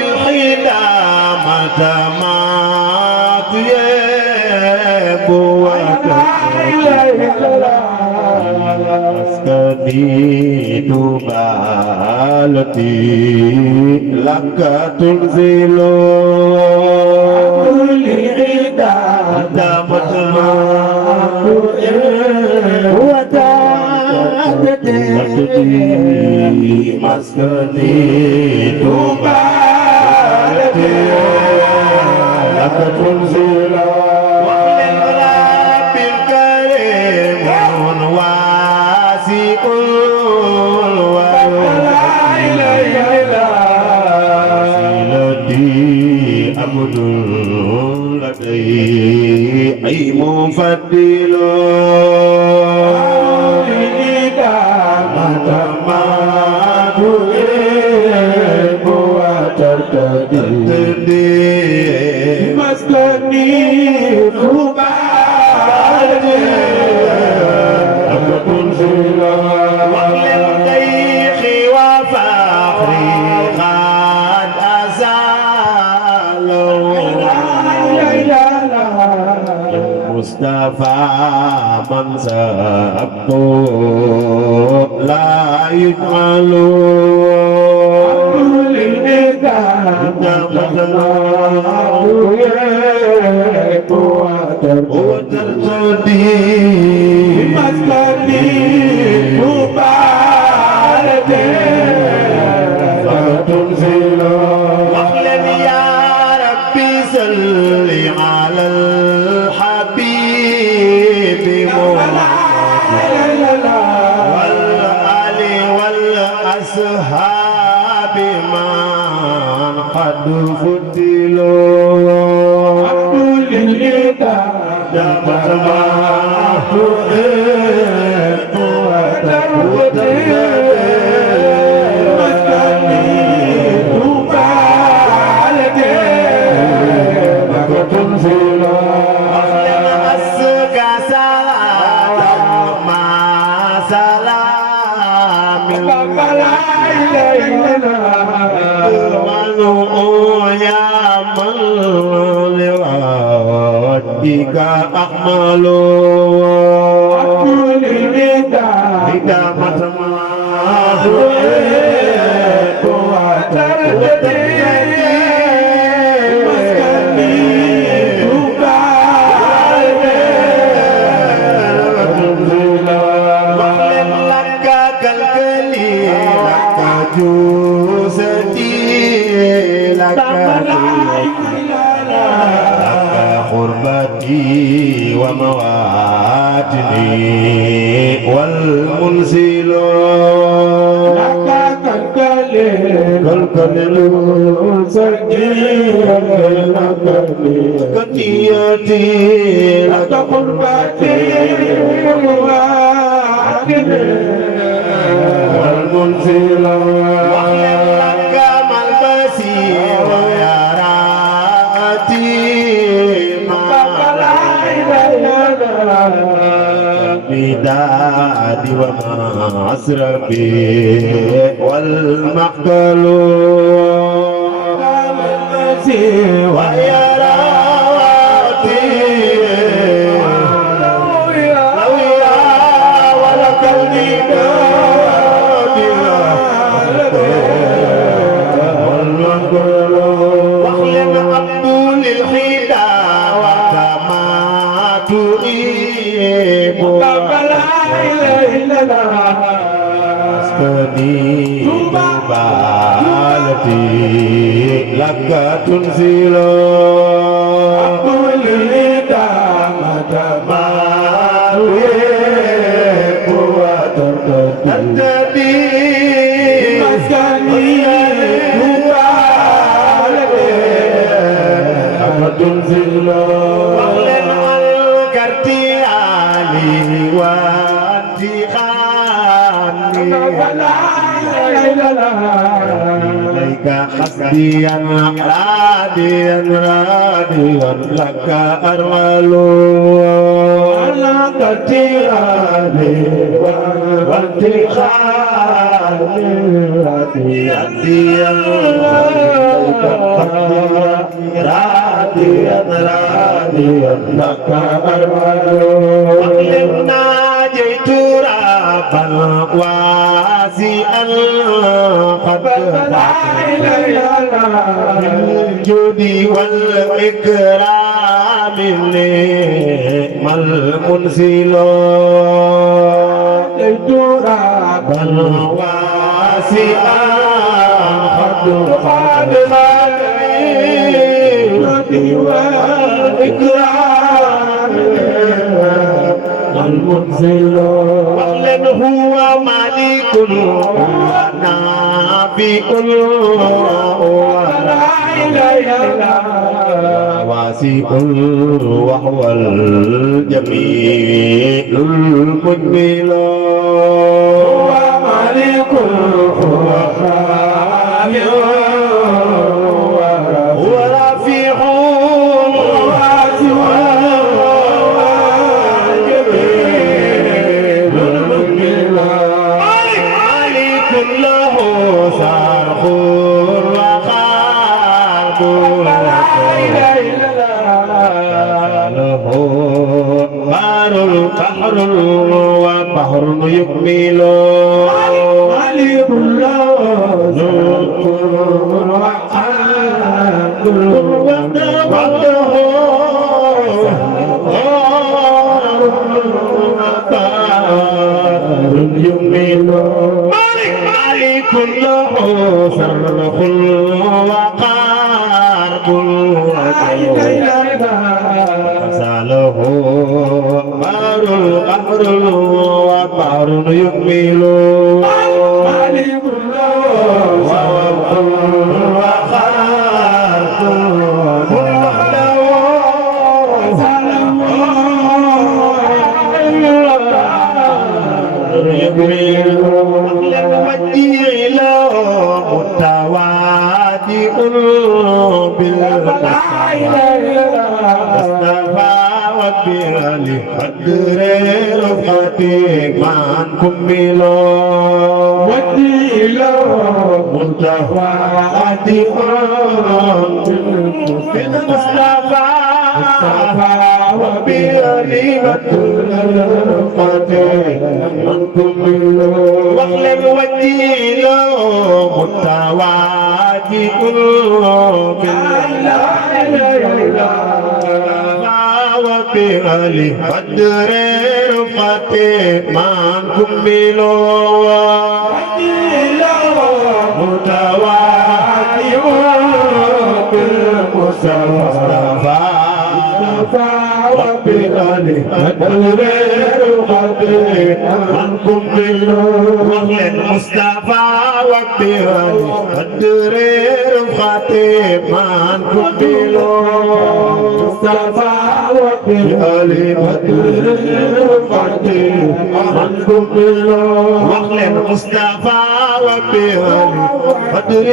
الحدامة مات يبو أسكني دبالتي لك تنزل الحدامة مسكني دبالتي لك تنزل وخل رب الكريم واسع سيلتي عبد لدي أي مفضل مصطفى من سبقه لا يجعل وترتدي مسكني مبارك فتنزل واخلد يا ربي صل على الحبيب محمد والآل والأصحاب من قد فتلوا أحمل أقول إذا ما سمعت وترددي مسكني تبالي مغلب لك كالكلي لك جوزتي لك قربتي ومواتني والمنزل لك كالكلل سجيل كنيتي لك قربتي ومواتني والمنزل لك ملبسي وياراتي بدادي ومعصربي والمقتل ويا رواتي لويا ولك النداد والمقتل واخلد عبد الحيدة وكما تريد أسكني دبالتي لك تنزل أقول إدامة ما تريد وترتدي مسكني دبالتي لك تنزل واغلب عن كرتياني إليك حسبيا راديا راديا لك أرمل على كتيراني وانتخاني راديا راضيا راضيا لك أرمل ناجيت ربا واسعا قد بالجود والإكرام نعم المنزل ناجيت ربا واسعا قد والإكرام المنزل وقل هو مالك نافع ولا إله إلا واسع وهو الجميل المجمل هو مالك هو خالق بحر وبحر يكمل علي الله وحده يكمل مالك له صرخ وقارب ساله بحر وبحر يكمل مالك الله وخارق يكمل وديع له متوادئ بالمصطفى وبالي قدر رفقتك من كملوا وديع له متوادئ بالمصطفى وبالي قدر رفقتك من كملوا واخلق وديع له متوادئ وبالي قدر رفقتك من كملوا متوادئ بالمصطفى وبالي قدر رفقتك من كملوا المصطفى وبالي قدر رفقتك من كملوا مصطفى وبالي قدر رفقتك من كملوا واخلق مصطفى وبالي قدر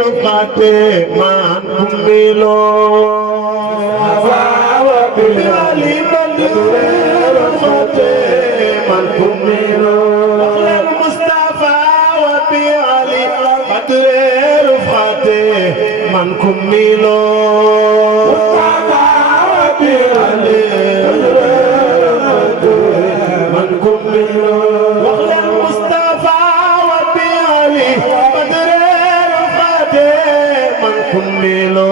رفقتك من كملوا وبالي قدر رفقتك من كملوا واخلق مصطفى وبالي قدر رفقتك من كملوا من كملوا واخلق المصطفى وبالي قدر رفقتك من كملوا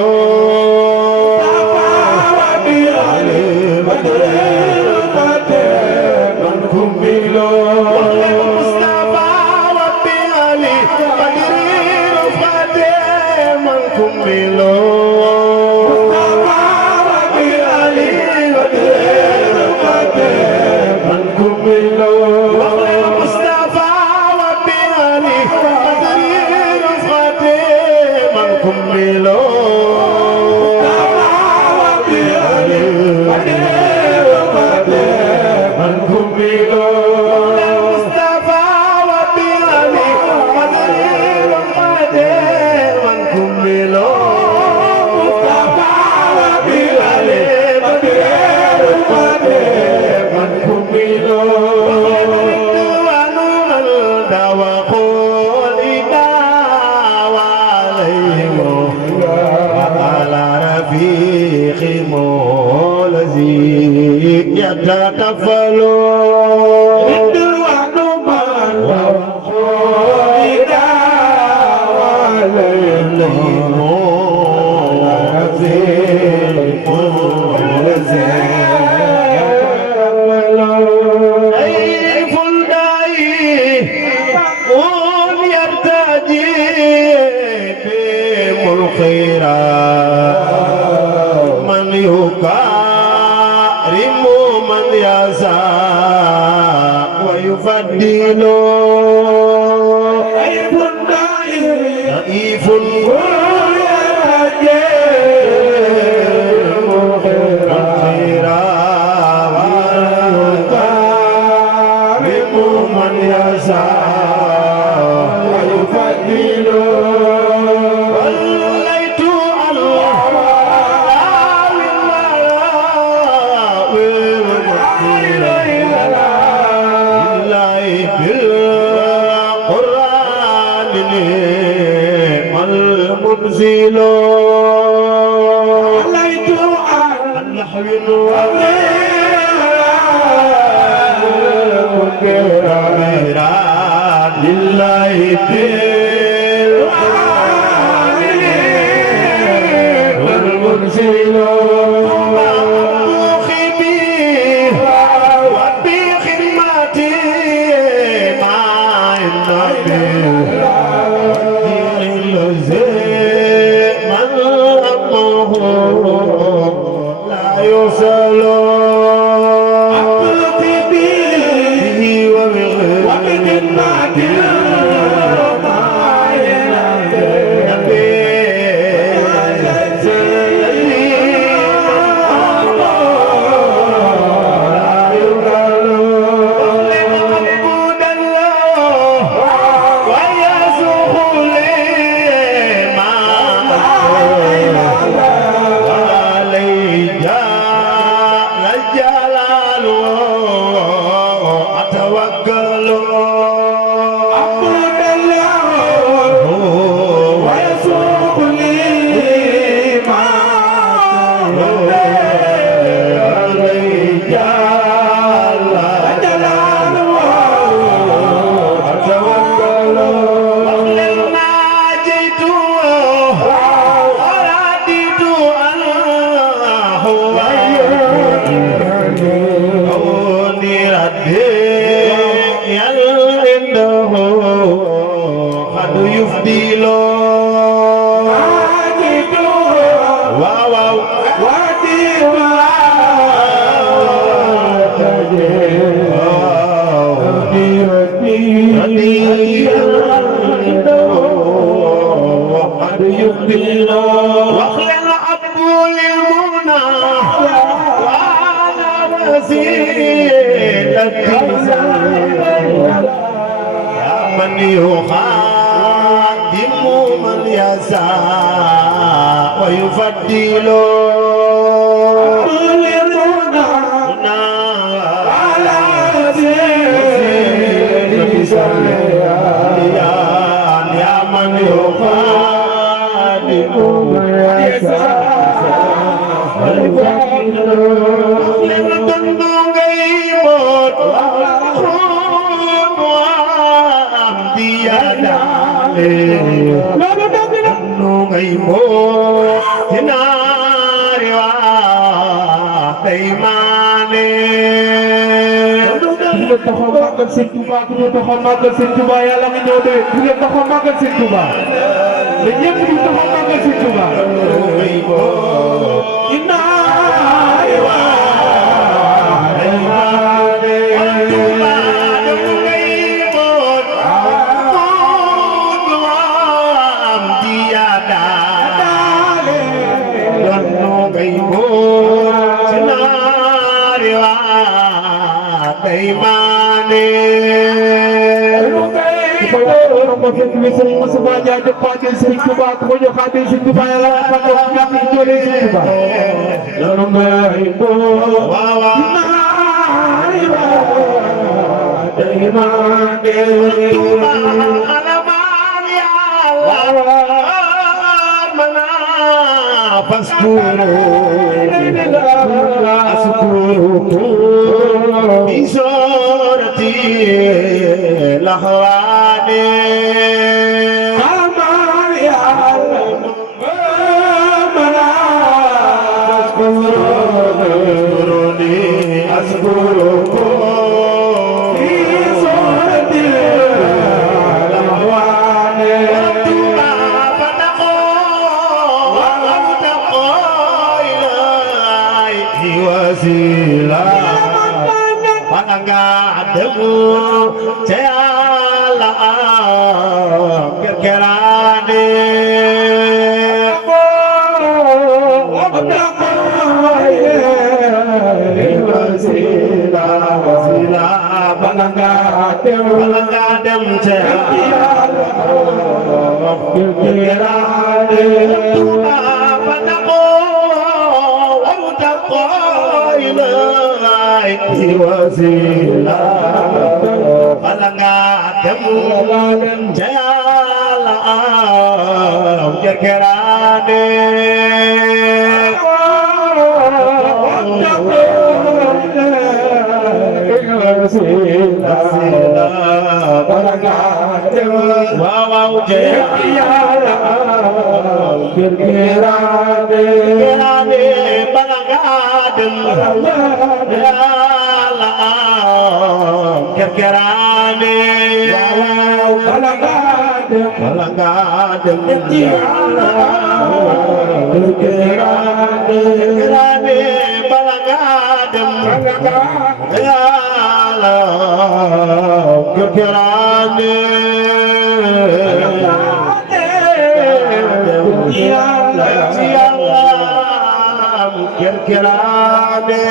يتطفلون من يكرم من يشاء ويفضل ضعيف من يشاء ويفضل المنزل عليت النحو لله والمنزل وبخدمتي مع النبي لا يوصل به وبخدمته واخلع أبو للمنى وعلى وسيلتي يا من يخادم من يشاء ويفضل للمنى وعلى وسيلتي يا من يخادم taxaw màggal Sëñ Touba ku ñu taxaw màggal Sëñ Touba yàlla nga ñëw de ku ngeen taxaw màggal Sëñ Touba te ñëpp ñu taxaw màggal Sëñ Touba Sëriñ Moustapha Ndiaye def fàttali Sëriñ Touba ku ko jox fàttali Sëriñ Touba yàlla wax fa ko ñàkk ñu doole Sëriñ Touba loolu ngay bo فاذكروا lahwaane amal yàlla askuruni askuruhu fi suratil lahwaane Tuuba fataqo wa abtaqo ilayhi wasila wala nga demu ca Yàlla kerkeraane wasila bala nga dem ca Yàlla kerkeraane Tuuba fataqo wa abtaqo ilayhi wasila wala nga dem ca Yàlla kerkeraane waaw ca Yàlla kerkeraane bala nga dem Yàlla kerkeraane bala nga dem Yàlla kerkeraane bala nga dem Yàlla kerkeraane Yàlla kerkeraane